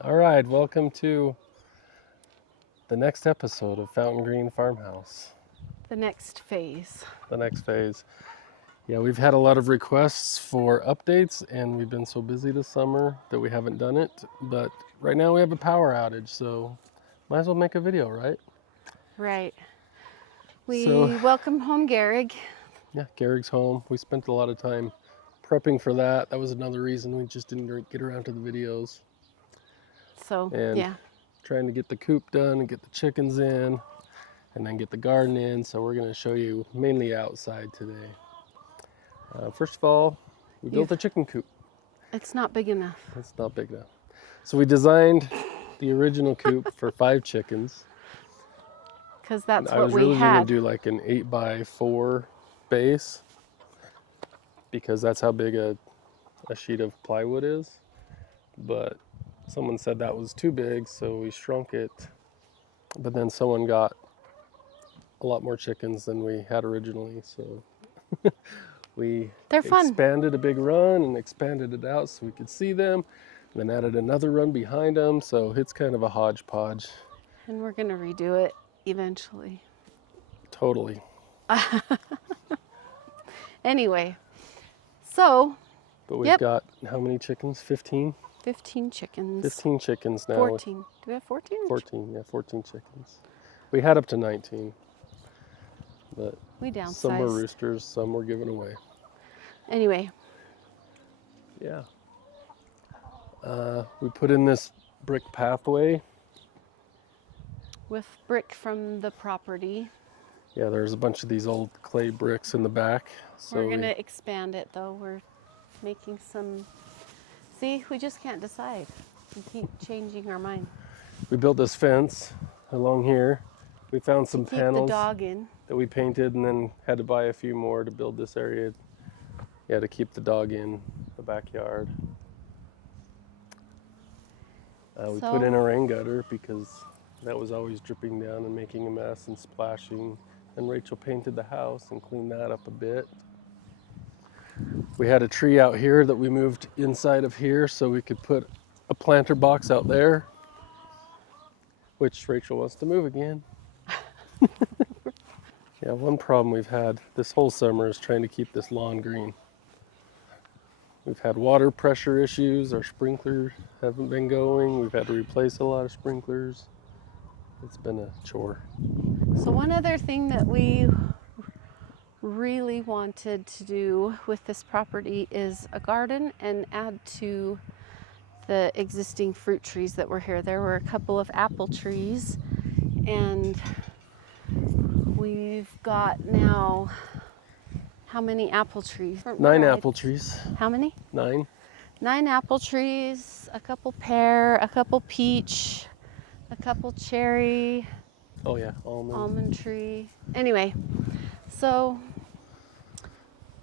All right, welcome to the next episode of Fountain Green Farmhouse. The next phase. The next phase. Yeah, we've had a lot of requests for updates, and we've been so busy this summer that we haven't done it. But right now we have a power outage, so might as well make a video, right? Right. We So- welcome home Garrig. Yeah, Garrick's home. We spent a lot of time prepping for that. That was another reason we just didn't get around to the videos. So, And yeah. trying to get the coop done and get the chickens in, and then get the garden in. So we're going to show you mainly outside today. First of all, we built a chicken coop. It's not big enough. It's not big enough. So we designed the original coop for 5 chickens. Because that's I what was we really going had. to do like an 8x4 base, because that's how big a sheet of plywood is. But someone said that was too big, so we shrunk it. But then someone got a lot more chickens than we had originally, so we They're fun. expanded a big run and expanded it out so we could see them, and then added another run behind them, so it's kind of a hodgepodge. And we're going to redo it eventually. Totally. Anyway, so But we've got how many chickens? 15? 15 chickens. 15 chickens now. 14. Do we have 14? 14, yeah, 14 chickens. We had up to 19, but We downsized. some were roosters, some were given away. Anyway, Yeah. We put in this brick pathway. with brick from the property. Yeah, there's a bunch of these old clay bricks in the back. So We're going to expand it though. We're making some. See, we just can't decide. We keep changing our mind. we built this fence along here. We found some Keep panels the dog in. that we painted, and then had to buy a few more to build this area. Yeah, to keep the dog in the backyard. We put in a rain gutter because that was always dripping down and making a mess and splashing. And Rachel painted the house and cleaned that up a bit. We had a tree out here that we moved inside of here so we could put a planter box out there, which Rachel wants to move again. Yeah, one problem we've had this whole summer is trying to keep this lawn green. We've had water pressure issues. Our sprinklers haven't been going. We've had to replace a lot of sprinklers. It's been a chore. So one other thing that we really wanted to do with this property is a garden and add to the existing fruit trees that were here. There were a couple of apple trees, and we've got now how many apple trees? 9 apple trees. How many? 9. 9 apple trees, a couple pear, a couple peach, a couple cherry, Oh yeah, almond. almond tree. Anyway, so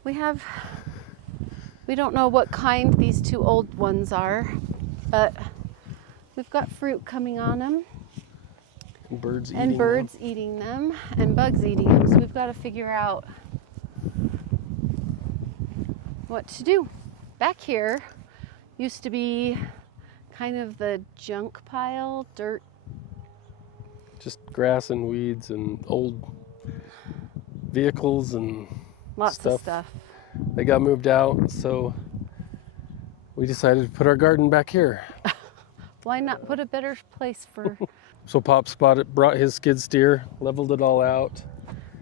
we don't know what kind these 2 old ones are, but we've got fruit coming on them, And birds and eating birds eating them, and bugs eating them. So we've got to figure out what to do. Back here used to be kind of the junk pile, dirt. Just grass and weeds and old vehicles and Lots of stuff. They got moved out, so we decided to put our garden back here. Why not put a better place for... So Pop brought his skid steer, leveled it all out.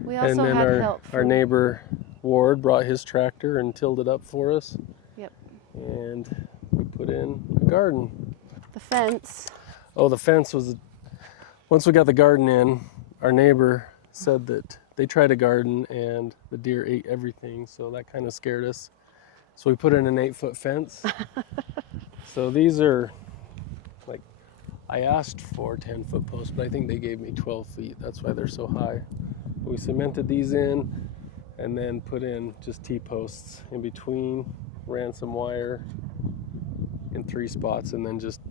We And also then had our help our from... neighbor Ward brought his tractor and tilled it up for us. Yep. And we put in a garden. The fence. Oh, the fence was, once we got the garden in, our neighbor said that they tried a garden and the deer ate everything, so that kind of scared us. So we put in an 8-foot fence. So these are, like, I asked for 10-foot posts, but I think they gave me 12 feet. That's why they're so high. We cemented these in and then put in just T-posts in between, ran some wire in 3 spots, and then just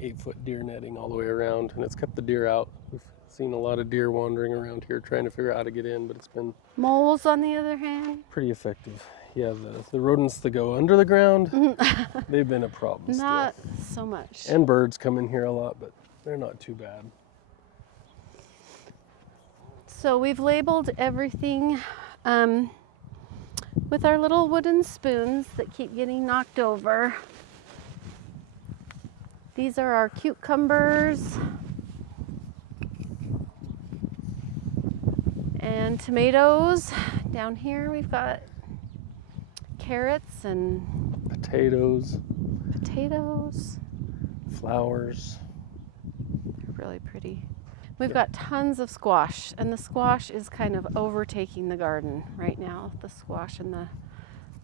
8-foot deer netting all the way around, and it's kept the deer out. We've seen a lot of deer wandering around here trying to figure out how to get in, but it's been Moles, on the other hand. pretty effective. Yeah, the rodents that go under the ground, they've been a problem Not still. so much. And birds come in here a lot, but they're not too bad. So we've labeled everything with our little wooden spoons that keep getting knocked over. These are our cucumbers and tomatoes. Down here we've got carrots and Potatoes, flowers. They're really pretty. We've got tons of squash, and the squash is kind of overtaking the garden right now. The squash and the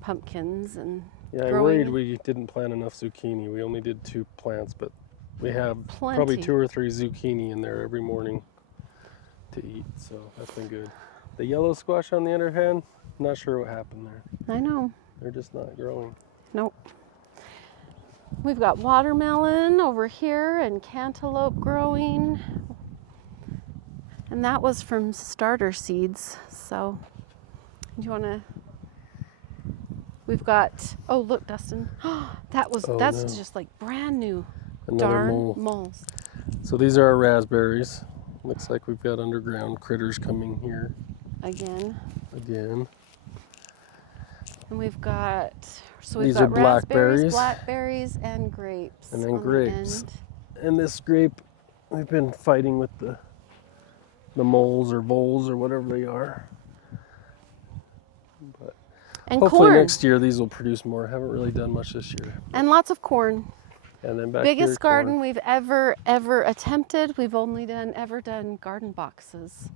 pumpkins and Yeah, I worried we didn't plant enough zucchini. We only did 2 plants, but we have probably 2 or 3 zucchini in there every morning to eat, so that's been good. The yellow squash, on the other hand, not sure what happened there. I know. They're just not growing. Nope. We've got watermelon over here and cantaloupe growing. And that was from starter seeds. So, do you want to? We've got. Oh, look, Dustin. That's just like brand new. Another Darn mole. moles. So these are our raspberries. Looks like we've got underground critters coming here Again. And we've got. So we've These got are blackberries. blackberries, and grapes. And then on grapes. The end. And this grape, we've been fighting with the moles or voles or whatever they are. But And hopefully corn. next year these will produce more. Haven't really done much this year. And lots of corn. And then back Biggest here, garden corn. we've ever attempted. We've only ever done garden boxes,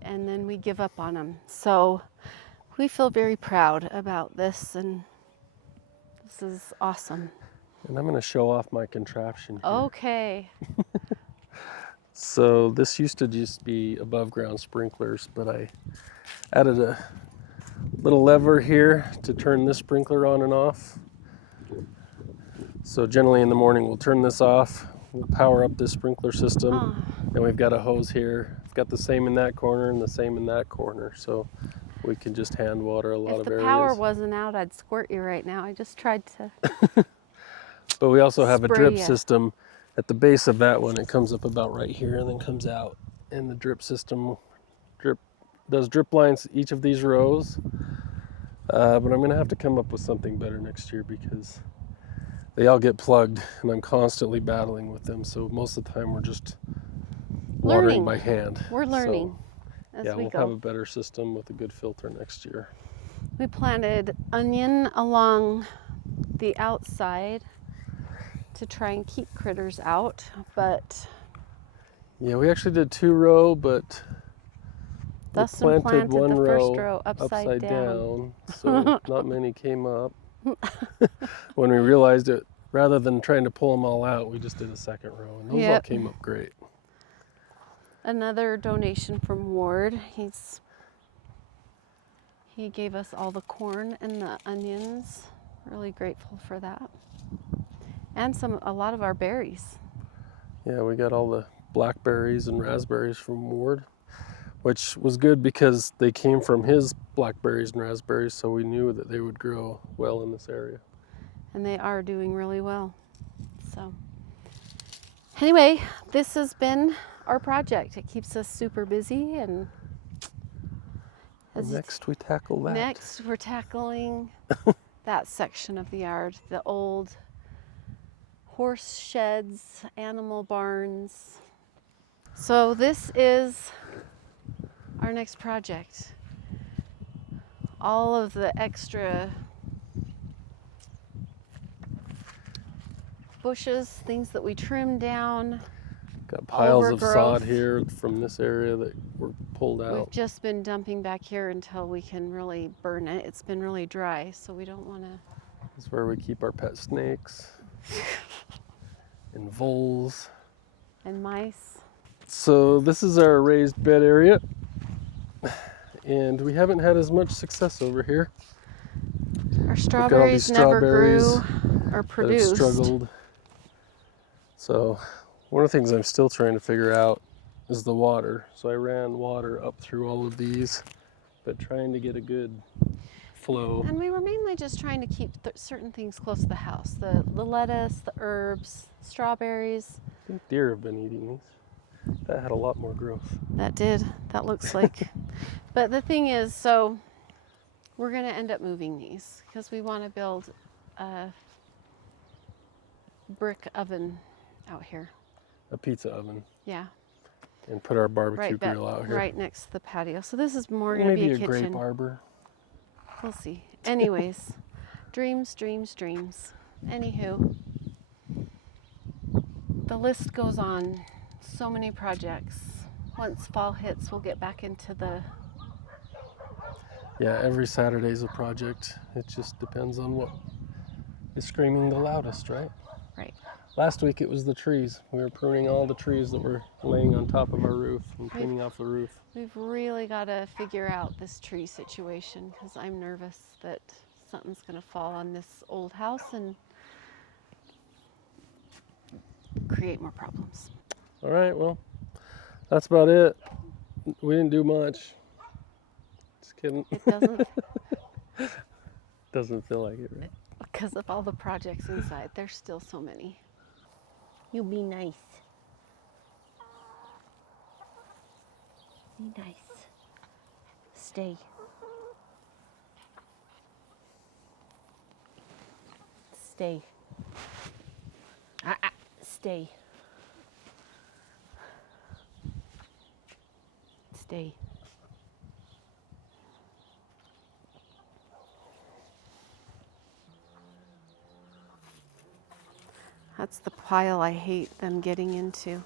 and then we give up on them. So we feel very proud about this, and this is awesome. And I'm going to show off my contraption here. Okay. So this used to just be above ground sprinklers, but I added a little lever here to turn this sprinkler on and off. So generally in the morning we'll turn this off, we'll power up this sprinkler system, and we've got a hose here. I've got the same in that corner and the same in that corner, so we can just hand water a lot of areas. If the power wasn't out, I'd squirt you right now. I just tried to. But we also have a spray drip ya. system at the base of that one. It comes up about right here and then comes out. And the drip system does drip lines each of these rows. But I'm going to have to come up with something better next year because they all get plugged and I'm constantly battling with them. So most of the time we're just watering by hand. We're learning as Yeah, we we'll go. have a better system with a good filter next year. We planted onion along the outside to try and keep critters out, but Yeah, we actually did 2 row, but Dustin planted one the row first row upside down, so not many came up. When we realized it, rather than trying to pull them all out, we just did a second row, and those all came up great. Another donation from Ward. He gave us all the corn and the onions. Really grateful for that. And a lot of our berries. Yeah, we got all the blackberries and raspberries from Ward, which was good because they came from his blackberries and raspberries, so we knew that they would grow well in this area. And they are doing really well. So anyway, this has been our project. It keeps us super busy, and Next we tackle that. Next we're tackling that section of the yard, the old horse sheds, animal barns. So this is our next project. All of the extra bushes, things that we trimmed down. Got piles of sod overgrowth. here from this area that were pulled out. We've just been dumping back here until we can really burn it. It's been really dry, so we don't want to. This is where we keep our pet snakes and voles. And mice. So this is our raised bed area, and we haven't had as much success over here. Our We've got all these strawberries never grew strawberries or that have produced. struggled. So one of the things I'm still trying to figure out is the water. So I ran water up through all of these, but trying to get a good flow. And we were mainly just trying to keep certain things close to the house. The lettuce, the herbs, strawberries. I think deer have been eating these. That had a lot more growth. That did. That looks like. But the thing is, so we're going to end up moving these because we want to build a brick oven out here. A pizza oven. Yeah. And put our barbecue Right, grill out here. right next to the patio. So this is more going to be Maybe a a kitchen. grape arbor. We'll see. Anyways, dreams, dreams, dreams. Anywho, the list goes on. So many projects. Once fall hits, we'll get back into the... Yeah, every Saturday's a project. It just depends on what is screaming the loudest, right? Right. Last week it was the trees. We were pruning all the trees that were laying on top of our roof and cleaning off the roof. We've really got to figure out this tree situation because I'm nervous that something's going to fall on this old house and create more problems. All right, well, that's about it. We didn't do much. Just kidding. It doesn't, Doesn't feel like it, right? because of all the projects inside. There's still so many. You be nice. Be nice. Stay. Stay. Stay. Stay. That's the pile I hate them getting into.